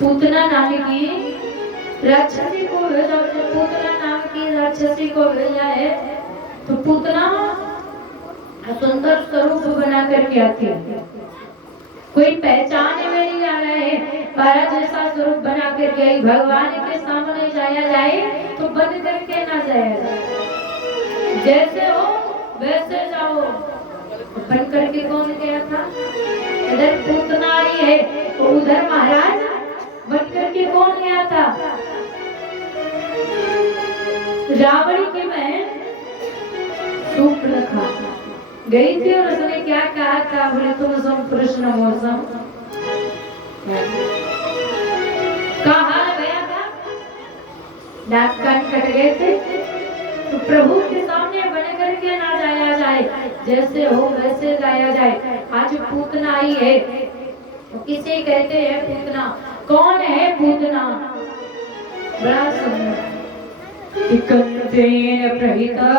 पूतना नाम की राक्षसी को भेजा। पूतना नाम की राक्षसी को भेजा है तो पूतना सुंदर स्वरूप बना करके आती है। कोई पहचाने में नहीं आ रहा है, बारा जैसा स्वरूप बना करके आई। भगवान के सामने जाया जाए तो बंद करके ना जाया जाए, जैसे हो वैसे जाओ। बन करके कौन गया था? इधर पूतना आई है तो उधर महाराज बन करके कौन गया था? रावण की बहन शूर्पणखा गई थी और उसने क्या कहा था? बोले तुम सम कृष्ण मौसम का हाल गया था, नाक कान कट गए थे। तो प्रभु के सामने बन करके ना जाया जाए, जैसे हो वैसे जाया जाए। आज पूतना आई है तो किसे कहते हैं पूतना? कौन है पूतना? बड़ा सुंदर कंसेन प्रहिता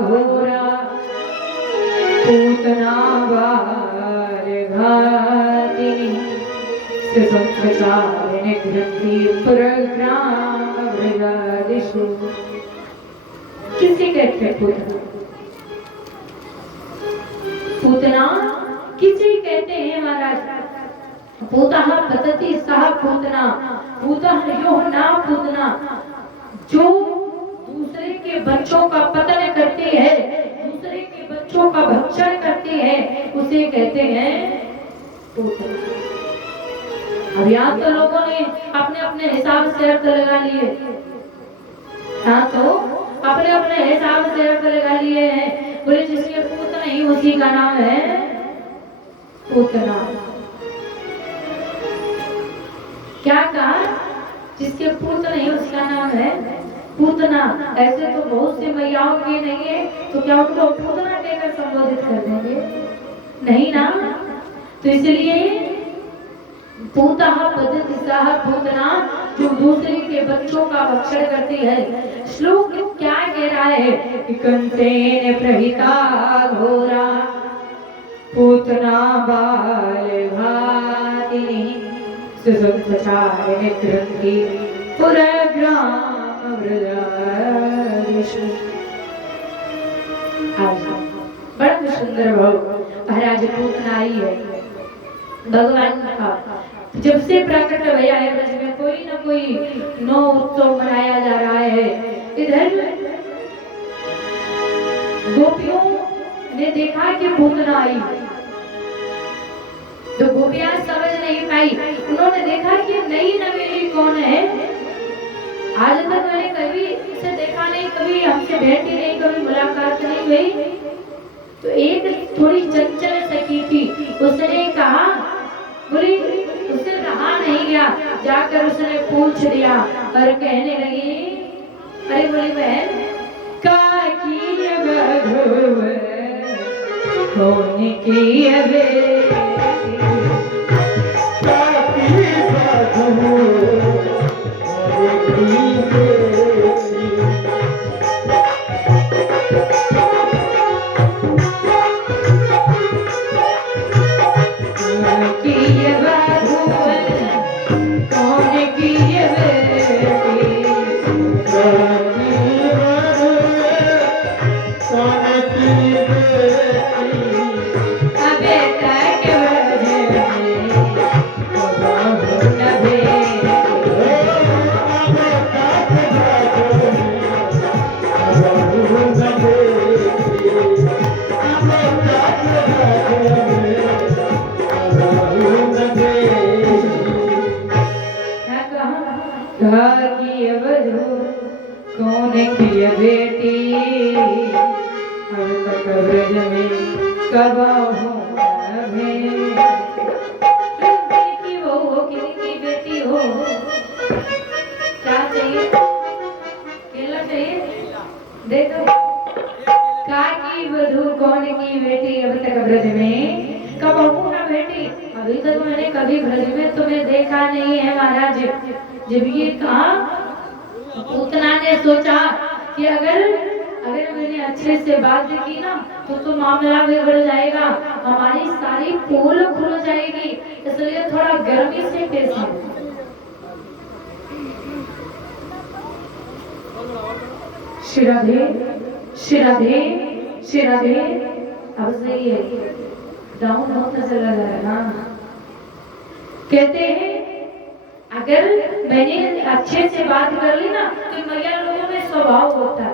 घोरा पूतना बालघातिनी संप्रचारिणी ग्रंथि पुरग्राम मृगादिषु। किसे कहते हैं पूतना? पूतना किसे कहते हैं महाराज? पूतः पतति सः पूतना, पूतः यो ना पूतना। जो दूसरे के बच्चों का पतन करते हैं, दूसरे के बच्चों का भक्षण करते हैं, उसे कहते हैं पूतना। अब यहाँ तो लोगों ने अपने अपने हिसाब से अर्थ लगा लिए। हाँ तो अपने अपने हिसाब से अर्थ लगा लिए हैं। बोले जिसके पूत नहीं उसी का नाम है पूतना। क्या कहा? जिसके पूत नहीं उसका नाम है पूतना। ऐसे तो बहुत सी मैयाओं की नहीं है, तो क्या उनको पूतना कहकर संबोधित कर देंगे? नहीं ना। तो इसलिए पूतः पतति सः पूतना, जो दूसरे के बच्चों का भक्षण करती है। श्लोक क्या कह रहा है? कंसेन प्रहिता घोरा पूतना बालघातिनी सुसंप्रचारिणी ग्रंथि पुरग्राम मृगादिषु। बड़ा सुंदर भाव महाराज पूतना आई है। भगवान का जब से प्रकट भैया है ब्रज में कोई ना कोई नौ उत्सव मनाया जा रहा है। इधर गोपियों ने देखा कि पूतना आई तो गोपियां समझ नहीं पाई। उन्होंने देखा कि नई नवेली कौन है। आज तक मैंने कभी इसे देखा नहीं, कभी हमसे भेंट ही नहीं, कभी मुलाकात नहीं हुई। तो एक थोड़ी चंचल सखी थी, उसने कहा, बोली उससे रहा नहीं गया, जाकर उसने पूछ दिया और कहने लगी, अरे बोली बहन काकी बधुव कौन की अबे कौन की बेटी अब तक ब्रज में कब किनकी बहू हो, किनकी बेटी हो? क्या चाहिए? केला चाहिए? दे दो। काकी बधू कौन की बेटी अब तक ब्रज में कब ना बेटी? अभी तक मैंने कभी ब्रज में तुम्हें देखा नहीं है महाराज। जब ये कहा पूतना ने सोचा कि अगर मैंने अच्छे से बात की ना तो मामला बिगड़ जाएगा, हमारी सारी पोल खुल जाएगी, इसलिए थोड़ा गर्मी से पेश आए। श्री राधे श्री राधे श्री राधे। अब सही है, डाउन होता चला जा रहा है। कहते हैं अगर मैंने अच्छे से बात कर ली ना तो मैया लोगों में स्वभाव होता है।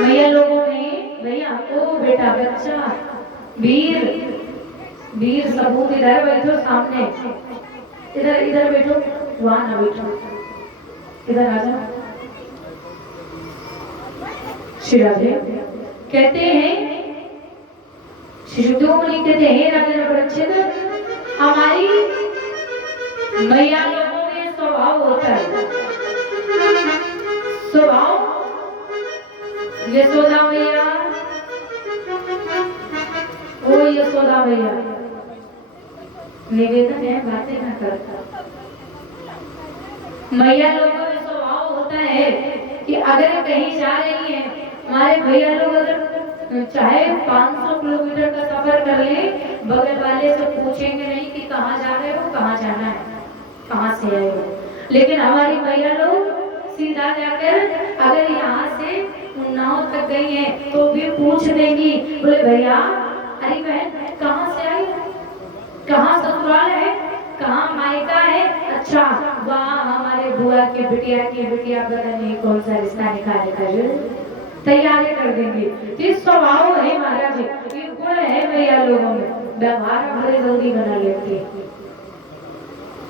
मैया लोगों में भैया ओ बेटा बच्चा वीर वीर सबूत इधर बैठो, सामने इधर इधर बैठो, वहां ना बैठो, इधर आ जाओ। श्री राधे कहते हैं शिशुदेव मुनि कहते हैं राधे परीक्षित हमारी मैया लोगों में स्वभाव होता है। स्वभाव यशोदा मैया, ओ यशोदा मैया निवेदन है बातें ना करता। मैया लोगों में स्वभाव होता है कि अगर कहीं जा रही है, हमारे भैया लोग अगर चाहे 500 किलोमीटर का सफर कर ले, बगल वाले से पूछेंगे नहीं कि कहाँ जा रहे हो, कहाँ जाना है, कहाँ से आए हो। लेकिन हमारी भैया लोग सीधा जाकर अगर यहाँ से उन्नाव तक गई है तो भी पूछ देंगी, बोले भैया अरे बहन कहाँ से आई, कहाँ ससुराल है, कहाँ मायका है। अच्छा वाह हमारे बुआ के बिटिया पता नहीं कौन सा रिश्ता निकाले कर तैयारी कर देंगे। जिस स्वभाव है महाराज, ये गुण है भैया लोगों में, व्यवहार बड़े जल्दी बना लेते।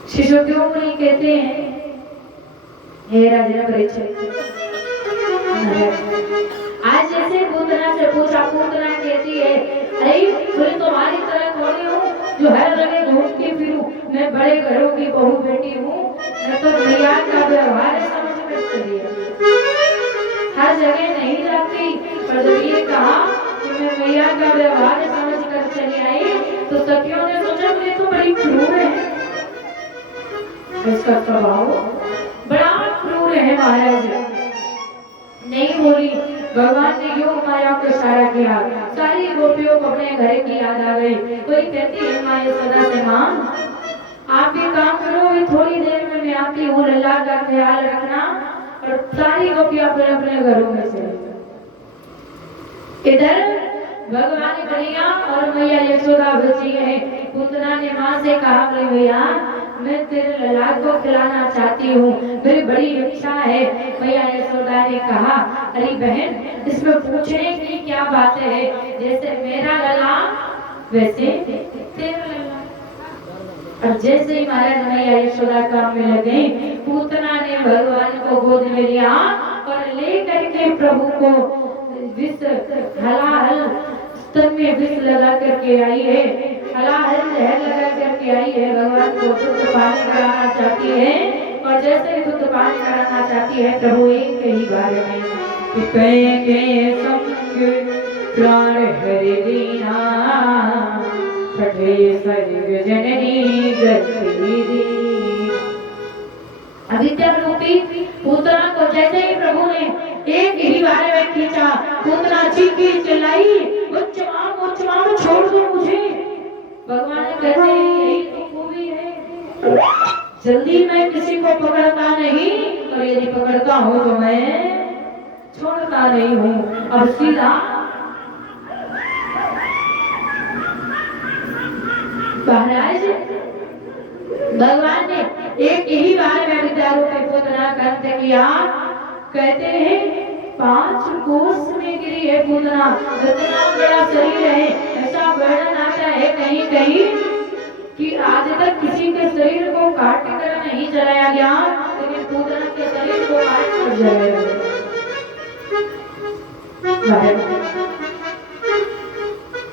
शिशुदेव मुनि कहते हैं हे राजा परीक्षित, आज जैसे पूतना से पूछा, पूतना कहती है अरे बोले तुम्हारी तरह थोड़ी हूँ जो हर जगह घूमती फिरूं, मैं बड़े घरों की बहू बेटी हूँ, मैं तो भैया का व्यवहार समझ कर चली हर जगह नहीं जाती। पर जब ये कहा कि मैं भैया का व्यवहार समझ कर चली आई तो सखियों ने सोचा ये तो बड़ी क्रूर है, इसका स्वभाव बड़ा क्रूर है महाराज। नहीं बोली, भगवान ने क्यों माया को इशारा किया, सारी गोपियों को अपने घर की याद आ गई। कोई कहती है माया सदा से मां आप भी काम करो, थोड़ी देर में मैं आती हूँ, लल्ला का ख्याल रखना। और सारी गोपियां अपने अपने घरों में चली। इधर भगवान कन्हैया और मैया यशोदा बची है। पूतना ने माँ से कहा भैया मैं तेरे लला को खिलाना चाहती हूँ, मेरी बड़ी इच्छा है। मैया यशोदा ने कहा अरे बहन इसमें पूछने की क्या बात है, जैसे मेरा लला वैसे तेरा लला। और जैसे ही महाराज मैया यशोदा काम में लगे, पूतना ने भगवान को गोद में लिया और लेकर के प्रभु को विष हलाहल स्तन में विष लगा करके आई है, हलाहल जहर लगा करके आई है। भगवान को दूध पानी कराना चाहती है और जैसे दूध पानी कराना चाहती है प्रभु एक ही बार में के संग प्राण हरि दीना छठे सर्ग जननी गति। अविद्या रूपी पूतना को जैसे ही प्रभु ने एक ही बार में खींचा, पूतना चीखी चिल्लाई उच्च माम छोड़ दो मुझे। भगवान कहते हैं यही तो खूबी है, जल्दी मैं किसी को पकड़ता नहीं और यदि पकड़ता हूँ तो मैं छोड़ता नहीं हूँ। अब सीधा महाराज भगवान ने एक ही बार में विद्यारों पे पूतना करते किया। कहते हैं 5 कोस में गिरी है पूतना, इतना बड़ा शरीर है। ऐसा वर्णन आता है कहीं कहीं कि आज तक किसी के शरीर को काट कर नहीं जलाया गया, लेकिन पूतना के शरीर को काट कर जलाया गया।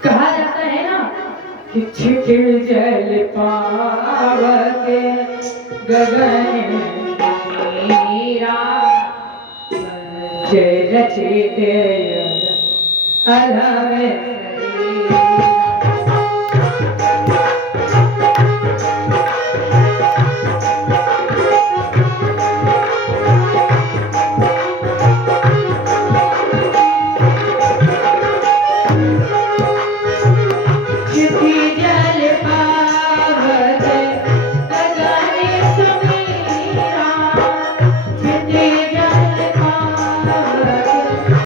कहा जाता है ना कि छिटिल जल पावके गगन नीरा रचित अधम